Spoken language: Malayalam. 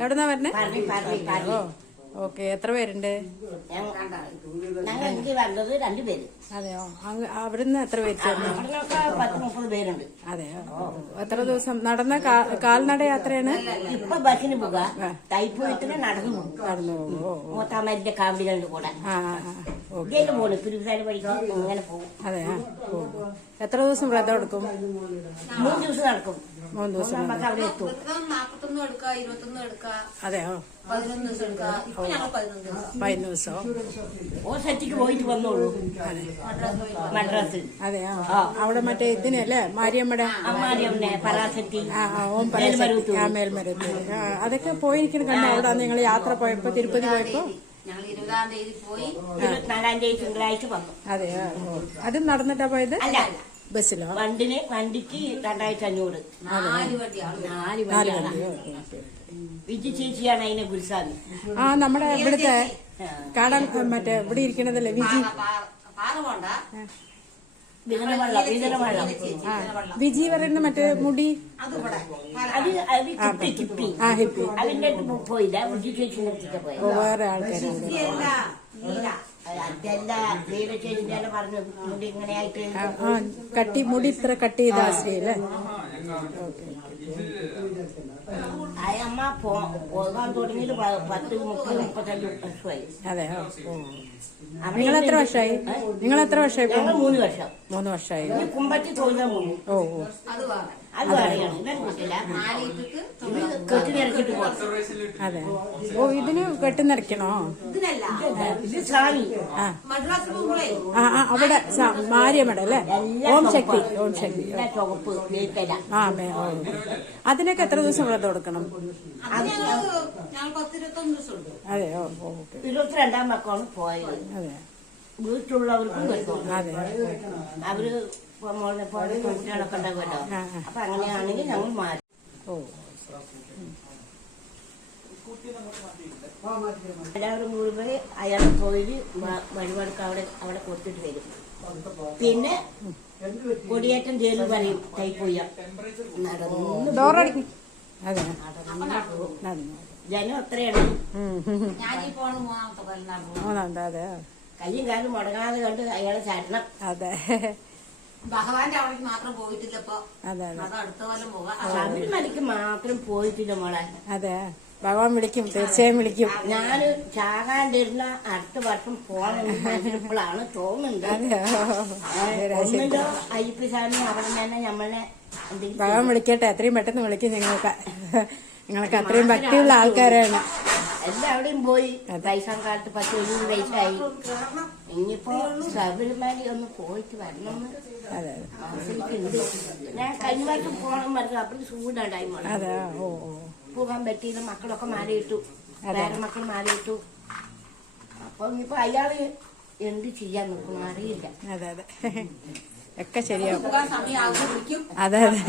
എവിടെന്നാ പറഞ്ഞേ? ഓക്കെ. എത്ര പേരുണ്ട്? അതെയോ? അവിടുന്ന് എത്ര പേര് ചേർന്നു? 10-30 പേരുണ്ട്. അതെയോ? എത്ര ദിവസം നടന്ന കാൽനട യാത്രയാണ്? ഇപ്പൊ ബസ്സിന് പോകാം, തൈപ്പൂയത്തിന് നടന്നു പോകുമോ? മൂത്താമാരിന്റെ കാവടികളുടെ കൂടെ പോകും. പുരുഷാര് പഠിക്കും, അങ്ങനെ പോകും. അതെയാ? എത്ര ദിവസം വ്രതം എടുക്കും? 3 ദിവസം നടക്കും. 3 ദിവസം അവിടെ എത്തും. 41 എടുക്കാം, 21 എടുക്കാം. അതെയോ? 11 ദിവസം എടുക്കാം. ഇപ്പൊ ഞങ്ങൾ 11 ദിവസം ഓസറ്റിക്ക് പോയിട്ട് വന്നോളൂ, മദ്രാസ്. അതെയോ? അവിടെ മറ്റേ ഇതിനല്ലേ മാരിയമ്മയുടെ പരാശക്തി, ഓം പരാശക്തി, മേൽമരുത്തി, അതൊക്കെ പോയിരിക്കണം. കണ്ടോ അവിടെ നിങ്ങൾ യാത്ര പോയപ്പോ, തിരുപ്പതി പോയപ്പോ? ഞങ്ങൾ 20-ാം തീയതി പോയി, 24-ാം തീയതി തിങ്കളാഴ്ച വന്നു. അതെയോ? അത് നടന്നിട്ടാ പോയത്? അല്ല, ബസ്സിലോ? വണ്ടിക്ക് 2500. 4 വണ്ടി. വിജി ചേച്ചിയാണ് അതിനെ ഗുരുസ്വാമി. നമ്മുടെ ഇവിടുത്തെ കാണാൻ മറ്റേ ഇവിടെ ഇരിക്കണതല്ലേ വിജി? പാറ പോണ്ട, വിജി പറയുന്ന മറ്റേ മുടി ഹിപ്പി. അതിന്റെ പോയില്ല, വിജി ചേച്ചിന്റെ പോയി. വേറെ ആൾക്കാരുണ്ട്. പറഞ്ഞു മുടി ഇങ്ങനെയായിട്ട് കട്ടി, മുടി ഇത്ര കട്ട് ചെയ്ത ആശ്രയല്ലേ? അമ്മ പോകാൻ തുടങ്ങിയിട്ട് 10-30-35 വർഷമായി. അതെയോ? നിങ്ങൾ എത്ര വർഷമായി? 3 വർഷം. 3 വർഷമായി. കുമ്പറ്റി തൊഴിലാൻ പോകും. അത് പറയാണ്, ഇവൻ കൂട്ടില്ല, കെട്ടിനിറക്കിട്ട് പോകും. അതെ. ഇതിന് കെട്ടിനിറക്കണോ? ഇത് സ്വാമി അവിടെ മാരിയമ്മയുടെ അല്ലേ? ഓം ശക്തി. ചുവപ്പ് വേപ്പല. അതിനൊക്കെ എത്ര ദിവസം വ്രതം കൊടുക്കണം? 10-21 ദിവസം ഉണ്ട്. അതെയോ? 22-ാം പക്കമാണ് പോയത്. അതെ. വീട്ടിലുള്ളവർക്കും കിട്ടും. അതെ. അവര് കുട്ടികളൊക്കെ ഉണ്ടാകുമല്ലോ, അപ്പൊ അങ്ങനെയാണെങ്കിൽ ഞങ്ങൾ മാറി. എല്ലാവരും മുഴുവൻ അയാളുടെ തൊഴിൽ വഴിപാടുക്ക് അവിടെ കൊടുത്തിട്ട് വരും. പിന്നെ കൊടിയേറ്റം ജയിലിൽ പറയും, കൈപ്പോയ ജനം അത്രയാണ്. കയ്യും കാലും മുടങ്ങാതെ കണ്ട് അയാളെ ചാറ്റണം. അതെ. ഭഗവാന്റെ അവിടേക്ക് മാത്രം പോയിട്ടില്ല. ഇപ്പൊ അടുത്ത കൊല്ലം പോകാം. ശബരിമലയ്ക്ക് മാത്രം പോയിട്ടില്ല മോളെ. അതെ, ഭഗവാൻ വിളിക്കും, തീർച്ചയായും വിളിക്കും. ഞാന് ചാകാണ്ടിരുന്ന അടുത്ത വർഷം പോകാനാണ് തോന്നുന്നുണ്ട്. ഒന്നിലോ അയ്യപ്പ സ്വാമി അവിടെ തന്നെ നമ്മളെ ഭഗവാൻ വിളിക്കട്ടെ, എത്രയും പെട്ടെന്ന് വിളിക്കും. നിങ്ങൾക്ക് അത്രയും ഭക്തിയുള്ള ആൾക്കാരാണ്. എല്ലാവിടെയും പോയി. വയസ്സാം കാലത്ത് 10-20 വയസ്സായി. ഇനിയിപ്പോ ശബരിമല ഒന്ന് പോയിട്ട് വരണമെന്ന് ആശ്രയിക്കുന്നുണ്ട്. ഞാൻ കഴിഞ്ഞ വർഷം പോകണം പറഞ്ഞു, അപ്പോഴും ചൂടുണ്ടായി മോളെ. പോകാൻ പറ്റിയില്ല. മക്കളൊക്കെ മാലയിട്ടു, വേറെ മക്കൾ മാലയിട്ടു. അപ്പൊ ഇനിയിപ്പോ അയാള് എന്ത് ചെയ്യാൻ നോക്കുന്നു അറിയില്ല. അതെ അതെ, ഒക്കെ ശരിയാവും. സമയം അതെ അതെ.